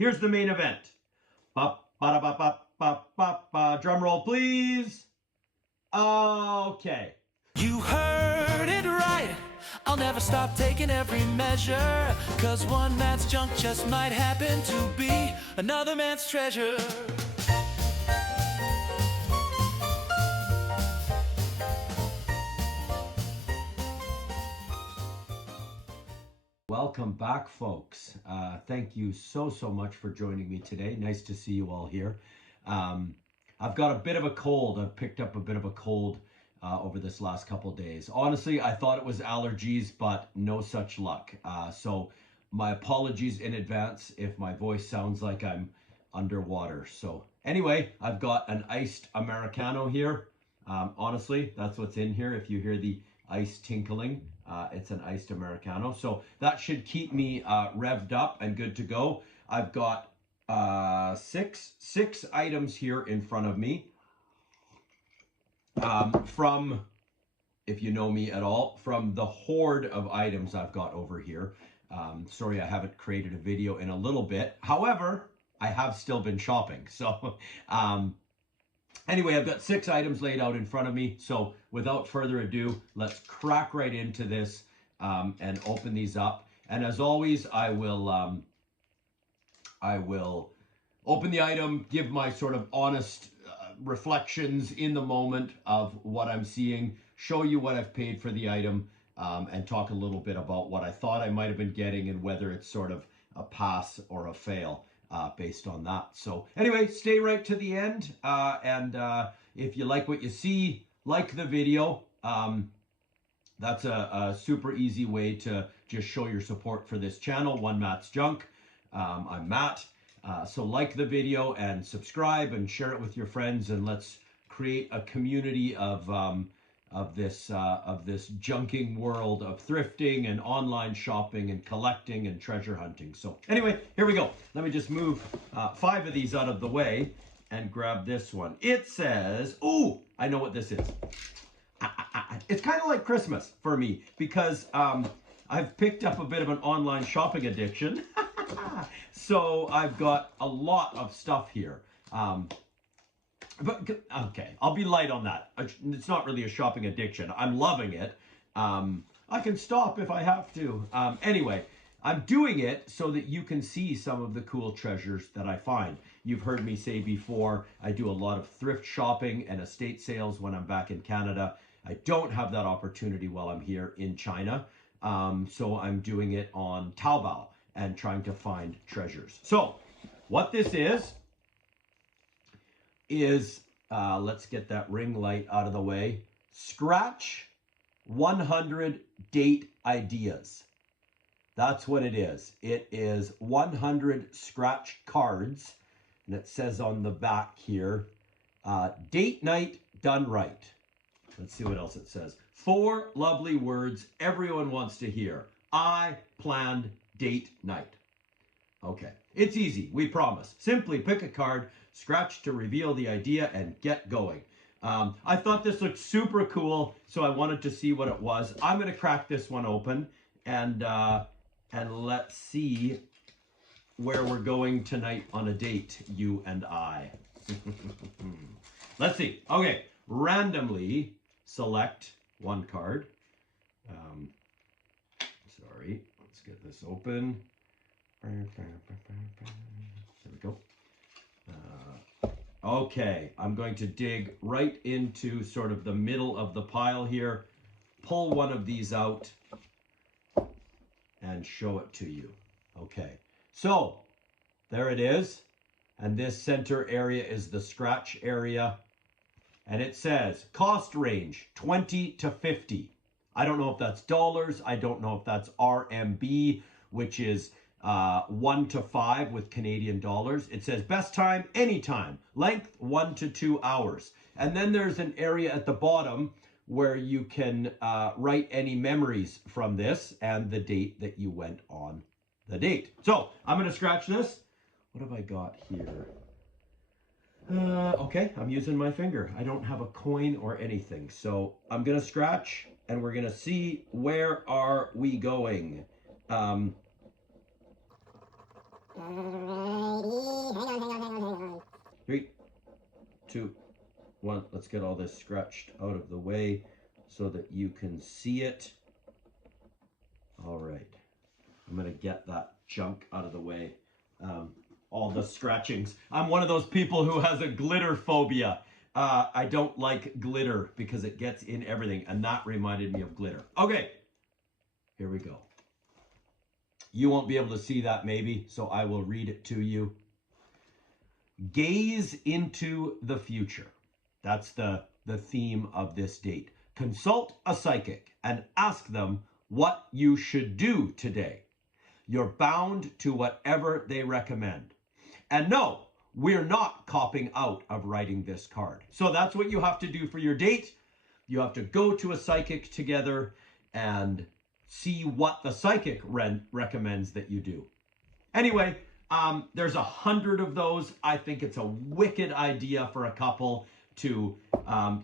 here's the main event. Drum roll, please. Okay. You heard it right. I'll never stop taking every measure, 'cause one man's junk just might happen to be another man's treasure. Welcome back, folks. Thank you so much for joining me today. Nice to see you all here. I've got a bit of a cold. I've picked up a bit of a cold over this last couple days. Honestly, I thought it was allergies, but no such luck. So my apologies in advance if my voice sounds like I'm underwater. So anyway, I've got an iced Americano here. Honestly, that's what's in here. If you hear the ice tinkling, it's an iced Americano. So that should keep me revved up and good to go. I've got six items here in front of me. From, if you know me at all, from the horde of items I've got over here. Sorry, I haven't created a video in a little bit. However, I have still been shopping. So anyway, I've got 6 items laid out in front of me. So without further ado, let's crack right into this and open these up. And as always, I will open the item, give my sort of honest reflections in the moment of what I'm seeing, show you what I've paid for the item, and talk a little bit about what I thought I might have been getting and whether it's sort of a pass or a fail based on that. So anyway, stay right to the end. And if you like what you see, like the video. That's a super easy way to just show your support for this channel, One Matt's Junk. I'm Matt. So like the video and subscribe and share it with your friends, and let's create a community of this junking world of thrifting and online shopping and collecting and treasure hunting. So anyway, here we go. Let me just move 5 of these out of the way and grab this one. It says, ooh, I know what this is. It's kind of like Christmas for me because I've picked up a bit of an online shopping addiction. So I've got a lot of stuff here. But okay, I'll be light on that. It's not really a shopping addiction. I'm loving it. I can stop if I have to. Anyway, I'm doing it so that you can see some of the cool treasures that I find. You've heard me say before, I do a lot of thrift shopping and estate sales when I'm back in Canada. I don't have that opportunity while I'm here in China. So I'm doing it on Taobao and trying to find treasures. So what this is let's get that ring light out of the way. Scratch 100 date ideas. That's what it is. It is 100 scratch cards, and it says on the back here, date night done right. Let's see what else it says. 4 lovely words everyone wants to hear. I planned date night. Okay, it's easy, we promise. Simply pick a card, scratch to reveal the idea, and get going. I thought this looked super cool, so I wanted to see what it was. I'm going to crack this one open, and let's see where we're going tonight on a date, you and I. Let's see. Okay, randomly select one card. Sorry, let's get this open. There we go. Okay, I'm going to dig right into sort of the middle of the pile here, pull one of these out, and show it to you. Okay, so there it is. And this center area is the scratch area. And it says cost range 20 to 50. I don't know if that's dollars. I don't know if that's RMB, which is 1 to 5 with Canadian dollars. It says best time, anytime. Length, 1 to 2 hours. And then there's an area at the bottom where you can write any memories from this and the date that you went on the date. So I'm going to scratch this. What have I got here? Okay, I'm using my finger. I don't have a coin or anything. So I'm going to scratch and we're going to see where are we going. 2, 1. Let's get all this scratched out of the way so that you can see it. All right. I'm going to get that junk out of the way. All the scratchings. I'm one of those people who has a glitter phobia. I don't like glitter because it gets in everything, and that reminded me of glitter. Okay, here we go. You won't be able to see that maybe, so I will read it to you. Gaze into the future. That's the theme of this date. Consult a psychic and ask them what you should do today. You're bound to whatever they recommend. And no, we're not copping out of writing this card. So that's what you have to do for your date. You have to go to a psychic together and see what the psychic recommends that you do. Anyway, there's 100 of those. I think it's a wicked idea for a couple to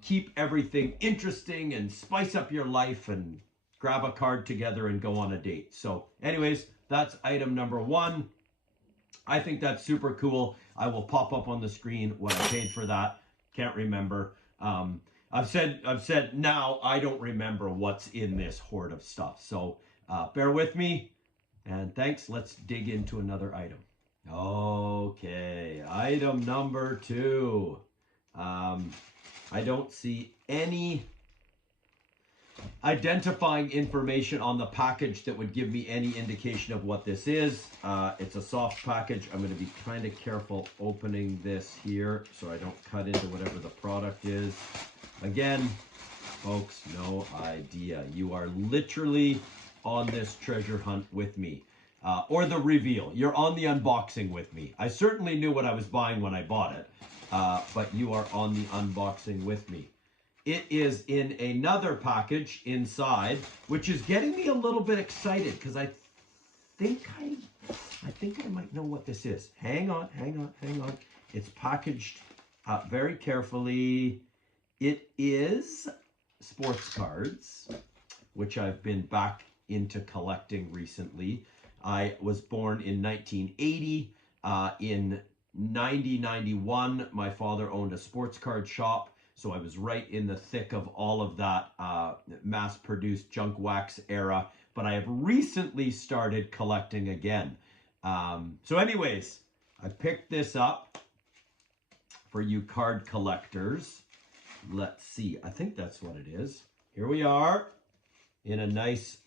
keep everything interesting and spice up your life and grab a card together and go on a date. So anyways, that's item number 1. I think that's super cool. I will pop up on the screen what I paid for that. Can't remember. I've said now I don't remember what's in this hoard of stuff. So bear with me and thanks. Let's dig into another item. Okay, item number 2. I don't see any identifying information on the package that would give me any indication of what this is. It's a soft package. I'm going to be kind of careful opening this here so I don't cut into whatever the product is. Again, folks, no idea. You are literally on this treasure hunt with me. Or the reveal. You're on the unboxing with me. I certainly knew what I was buying when I bought it, but you are on the unboxing with me. It is in another package inside, which is getting me a little bit excited because I think I might know what this is. Hang on. It's packaged very carefully. It is sports cards, which I've been back into collecting recently. I was born in 1980. In 91, my father owned a sports card shop. So I was right in the thick of all of that mass-produced junk wax era. But I have recently started collecting again. So anyways, I picked this up for you card collectors. Let's see. I think that's what it is. Here we are in a nice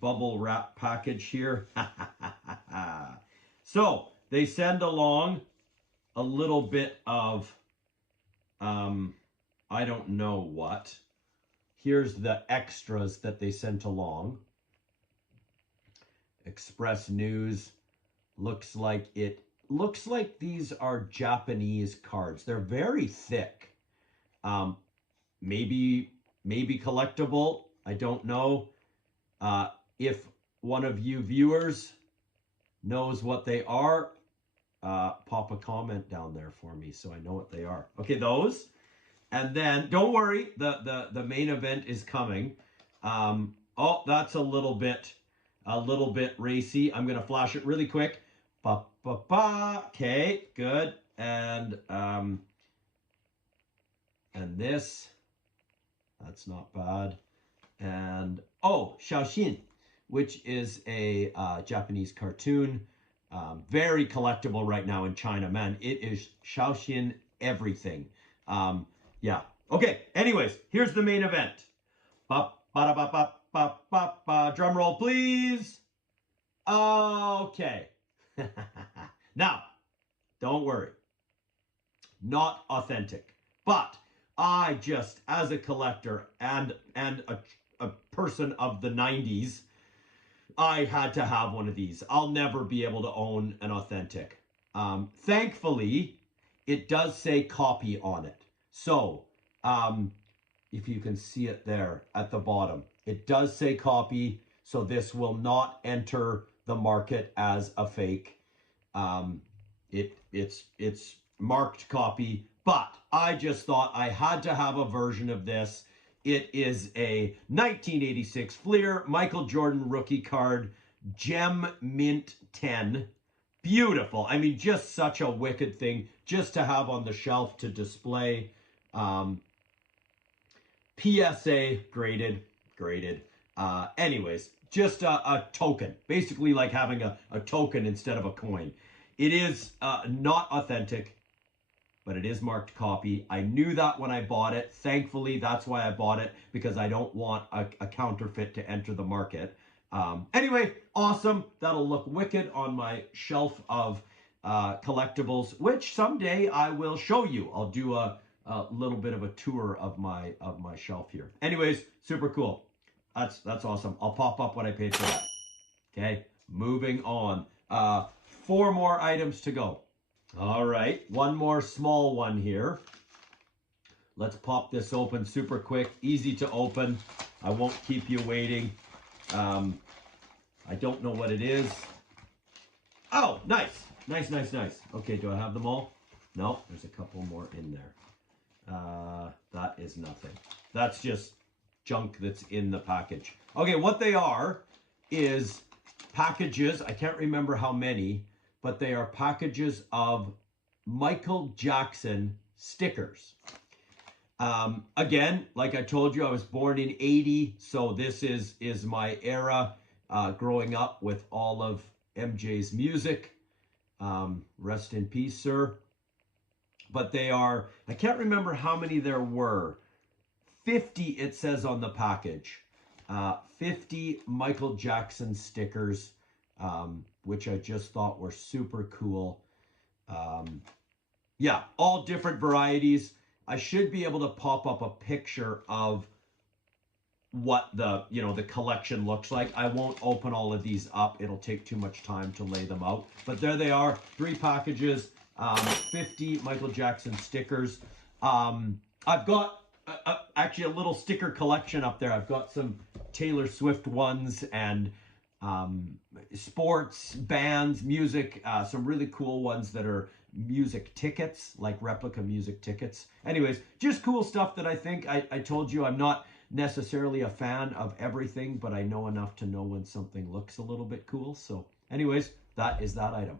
bubble wrap package here. So they send along a little bit of I don't know what. Here's the extras that they sent along. Express News. Looks like these are Japanese cards. They're very thick. Maybe collectible. I don't know. If one of you viewers knows what they are, pop a comment down there for me so I know what they are. Okay, those. And then, don't worry, the main event is coming. Oh, that's a little bit racy. I'm going to flash it really quick. Okay, good. And this, that's not bad. And, oh, Shaoxin, which is a Japanese cartoon. Very collectible right now in China. Man, it is Shaoxin everything. Yeah. Okay, anyways, here's the main event. Drum roll, please. Okay. Now, don't worry. Not authentic. But I just, as a collector and a person of the 90s, I had to have one of these. I'll never be able to own an authentic. Thankfully, it does say copy on it. So, if you can see it there at the bottom, it does say copy. So this will not enter the market as a fake. It's marked copy, but I just thought I had to have a version of this. It is a 1986 Fleer Michael Jordan rookie card, Gem Mint 10. Beautiful. I mean, just such a wicked thing just to have on the shelf to display. PSA graded. Anyways, just a token, basically like having a token instead of a coin. It is not authentic, but it is marked copy. I knew that when I bought it. Thankfully, that's why I bought it, because I don't want a counterfeit to enter the market. Anyway, awesome. That'll look wicked on my shelf of collectibles, which someday I will show you. I'll do a little bit of a tour of my shelf here. Anyways, super cool. That's awesome. I'll pop up what I paid for that. Okay, moving on. 4 more items to go. All right, one more small one here. Let's pop this open super quick, easy to open. I won't keep you waiting. I don't know what it is. Oh, nice. Okay, do I have them all? No, there's a couple more in there. That is nothing. That's just junk that's in the package. Okay, what they are is packages. I can't remember how many, but they are packages of Michael Jackson stickers. Again, like I told you, I was born in 80, so this is my era, growing up with all of MJ's music. Rest in peace, sir. But they are, I can't remember how many there were. 50 it says on the package. 50 Michael Jackson stickers, which I just thought were super cool. Yeah, all different varieties. I should be able to pop up a picture of what the collection looks like. I won't open all of these up. It'll take too much time to lay them out. But there they are, 3 packages, 50 Michael Jackson stickers. I've got actually a little sticker collection up there. I've got some Taylor Swift ones and sports, bands, music, some really cool ones that are music tickets, like replica music tickets. Anyways, just cool stuff that I think, I told you I'm not necessarily a fan of everything, but I know enough to know when something looks a little bit cool. So anyways, that is that item.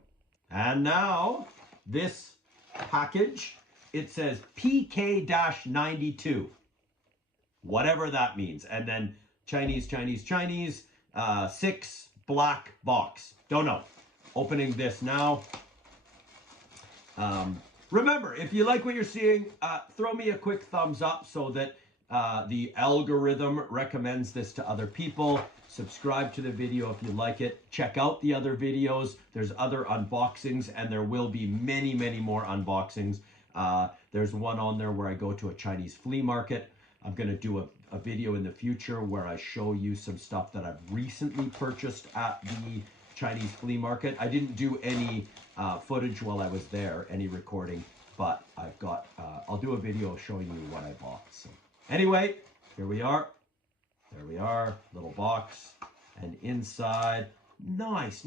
And now this package, it says PK-92, whatever that means. And then Chinese, 6 black box. Don't know. Opening this now. Remember, if you like what you're seeing, throw me a quick thumbs up so that the algorithm recommends this to other people. Subscribe to the video if you like it. Check out the other videos. There's other unboxings, and there will be many, many more unboxings. There's one on there where I go to a Chinese flea market. I'm going to do a video in the future where I show you some stuff that I've recently purchased at the Chinese flea market. I didn't do any footage while I was there, any recording, but I've got, I'll do a video showing you what I bought. So anyway, here we are. There we are, little box, and inside, nice.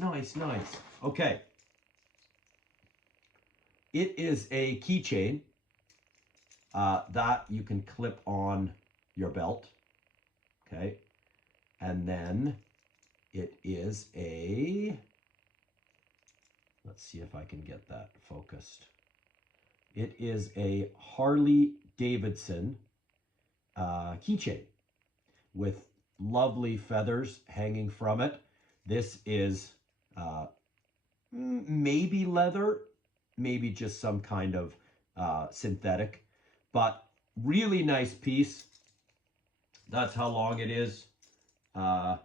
Okay. It is a keychain that you can clip on your belt, okay? And then it is a, let's see if I can get that focused. It is a Harley Davidson keychain with lovely feathers hanging from it. This is maybe leather, maybe just some kind of synthetic, but really nice piece. That's how long it is. I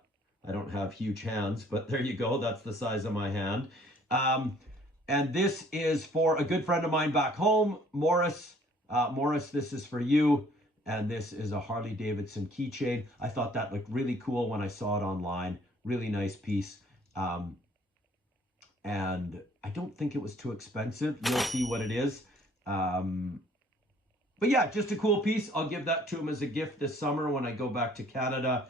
don't have huge hands, but there you go. That's the size of my hand. And this is for a good friend of mine back home, Morris. Morris, this is for you. And this is a Harley Davidson keychain. I thought that looked really cool when I saw it online. Really nice piece. And I don't think it was too expensive. You'll see what it is. But yeah, just a cool piece. I'll give that to him as a gift this summer when I go back to Canada.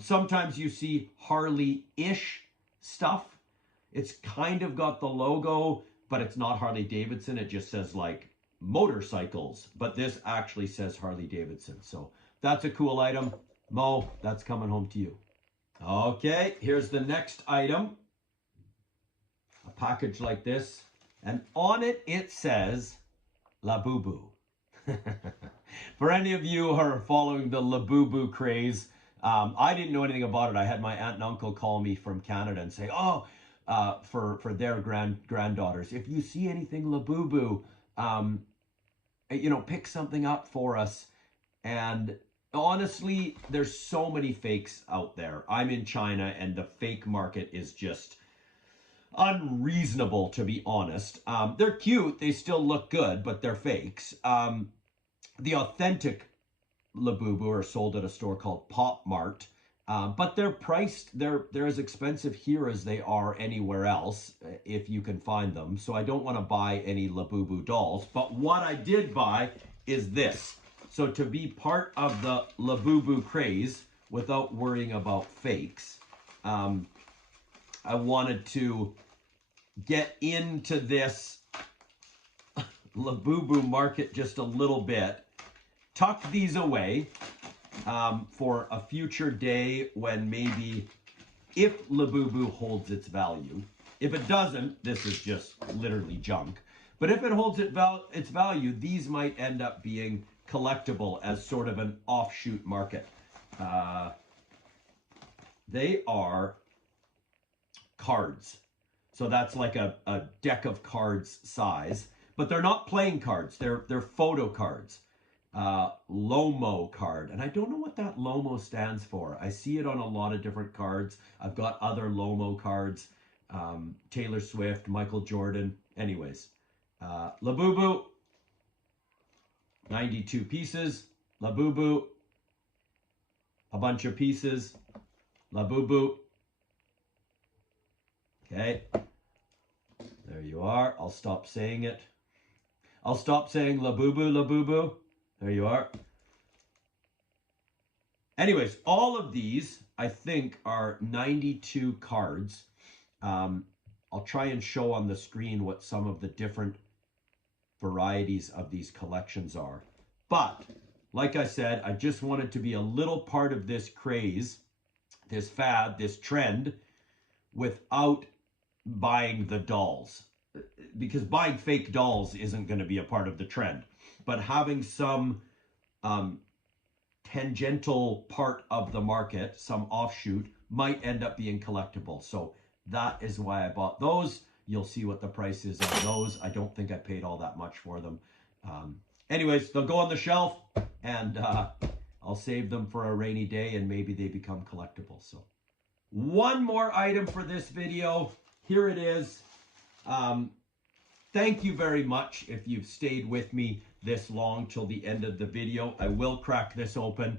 Sometimes you see Harley-ish stuff. It's kind of got the logo, but it's not Harley Davidson. It just says like motorcycles, but this actually says Harley Davidson. So that's a cool item. Mo, that's coming home to you. Okay, here's the next item. A package like this, and on it, it says Labubu. For any of you who are following the Labubu craze, I didn't know anything about it. I had my aunt and uncle call me from Canada and say, "Oh, for their granddaughters, if you see anything Labubu, pick something up for us." And honestly, there's so many fakes out there. I'm in China, and the fake market is just unreasonable, to be honest. They're cute, they still look good, but they're fakes. The authentic Labubu are sold at a store called Pop Mart, but they're priced, they're as expensive here as they are anywhere else, if you can find them. So I don't want to buy any Labubu dolls, but what I did buy is this. So to be part of the Labubu craze without worrying about fakes, I wanted to get into this Labubu market just a little bit, tuck these away for a future day when maybe, if Labubu holds its value. If it doesn't, this is just literally junk. But if it holds its value, these might end up being collectible as sort of an offshoot market. They are cards. So that's like a deck of cards size, but they're not playing cards. They're photo cards. Lomo card. And I don't know what that Lomo stands for. I see it on a lot of different cards. I've got other Lomo cards. Taylor Swift, Michael Jordan. Anyways, Labubu, 92 pieces. Labubu, a bunch of pieces. Labubu. Okay. There you are. I'll stop saying it. I'll stop saying Labubu, Labubu. There you are. Anyways, all of these, I think, are 92 cards. I'll try and show on the screen what some of the different varieties of these collections are. But, like I said, I just wanted to be a little part of this craze, this fad, this trend, without buying the dolls. Because buying fake dolls isn't going to be a part of the trend. But having some tangential part of the market, some offshoot, might end up being collectible. So that is why I bought those. You'll see what the price is on those. I don't think I paid all that much for them. Anyways, they'll go on the shelf, and I'll save them for a rainy day, and maybe they become collectibles. So one more item for this video. Here it is. Thank you very much if you've stayed with me this long till the end of the video. I will crack this open.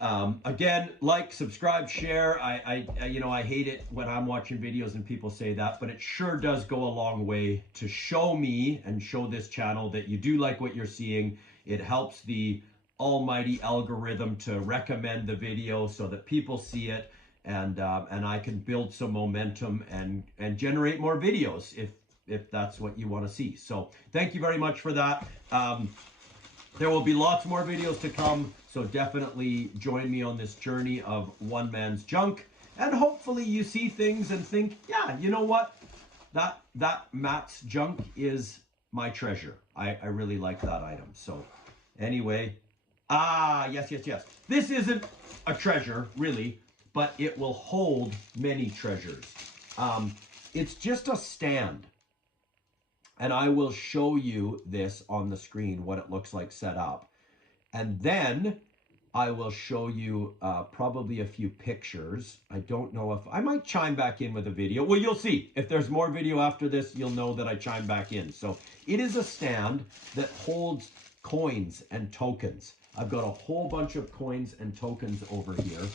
Again, like, subscribe, share. I hate it when I'm watching videos and people say that, but it sure does go a long way to show me and show this channel that you do like what you're seeing. It helps the almighty algorithm to recommend the video so that people see it, and I can build some momentum and generate more videos if that's what you want to see. So thank you very much for that. There will be lots more videos to come, so definitely join me on this journey of one man's junk, and hopefully you see things and think, yeah, you know what, that Matt's junk is my treasure. I really like that item. So anyway, yes, this isn't a treasure really, but it will hold many treasures. It's just a stand. And I will show you this on the screen, what it looks like set up. And then I will show you probably a few pictures. I don't know if I might chime back in with a video. Well, you'll see. If there's more video after this, you'll know that I chime back in. So it is a stand that holds coins and tokens. I've got a whole bunch of coins and tokens over here,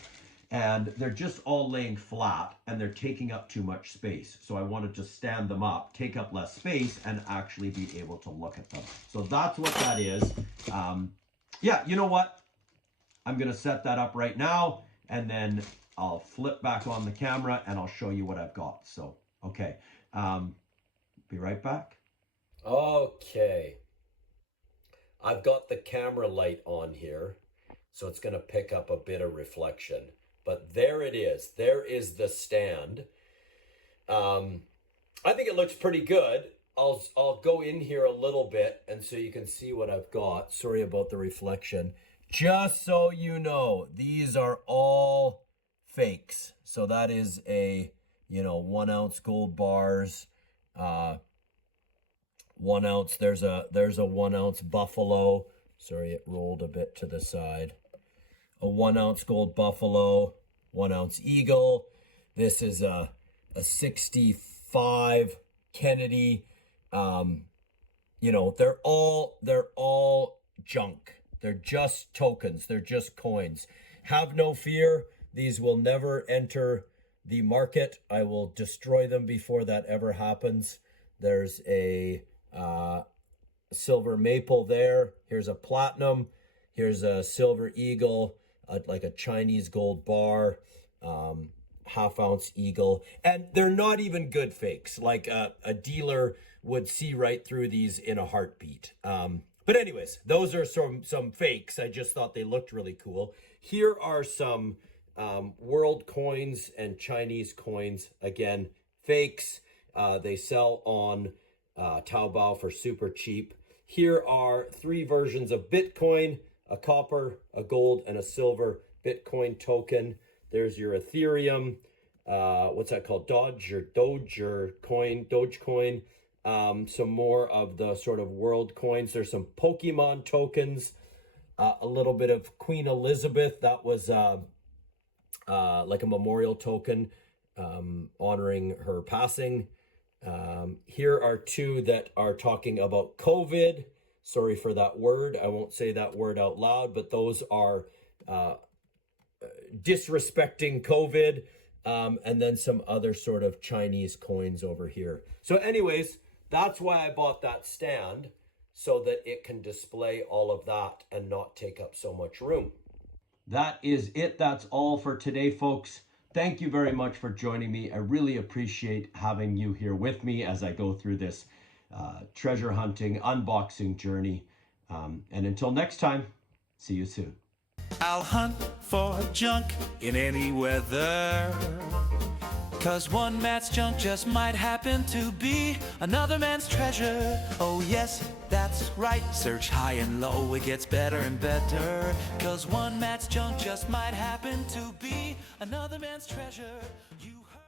and they're just all laying flat, and they're taking up too much space. So I wanted to stand them up, take up less space, and actually be able to look at them. So that's what that is. Yeah, you know what? I'm going to set that up right now, and then I'll flip back on the camera, and I'll show you what I've got. So, okay. Be right back. Okay. I've got the camera light on here, so it's going to pick up a bit of reflection. But there it is. There is the stand. I think it looks pretty good. I'll go in here a little bit and so you can see what I've got. Sorry about the reflection. Just so you know, these are all fakes. So that is a, 1 ounce gold bars, 1 ounce. There's a 1 ounce buffalo. Sorry, it rolled a bit to the side. A 1 ounce gold buffalo, 1 ounce eagle. This is a 65 Kennedy. They're all junk. They're just tokens. They're just coins. Have no fear. These will never enter the market. I will destroy them before that ever happens. There's a silver maple there. Here's a platinum. Here's a silver eagle, like a Chinese gold bar, half ounce eagle. And they're not even good fakes. Like a dealer would see right through these in a heartbeat. But anyways, those are some fakes. I just thought they looked really cool. Here are some world coins and Chinese coins. Again, fakes. They sell on Taobao for super cheap. Here are 3 versions of Bitcoin, a copper, a gold, and a silver Bitcoin token. There's your Ethereum, what's that called? Dogecoin. Some more of the sort of world coins. There's some Pokemon tokens, a little bit of Queen Elizabeth. That was like a memorial token honoring her passing. Here are 2 that are talking about COVID. Sorry for that word. I won't say that word out loud, but those are disrespecting COVID. And then some other sort of Chinese coins over here. So anyways, that's why I bought that stand, so that it can display all of that and not take up so much room. That is it. That's all for today, folks. Thank you very much for joining me. I really appreciate having you here with me as I go through this treasure hunting, unboxing journey. And until next time, see you soon. I'll hunt for junk in any weather, 'cause one man's junk just might happen to be another man's treasure. Oh yes, that's right. Search high and low, it gets better and better, 'cause one man's junk just might happen to be another man's treasure. You heard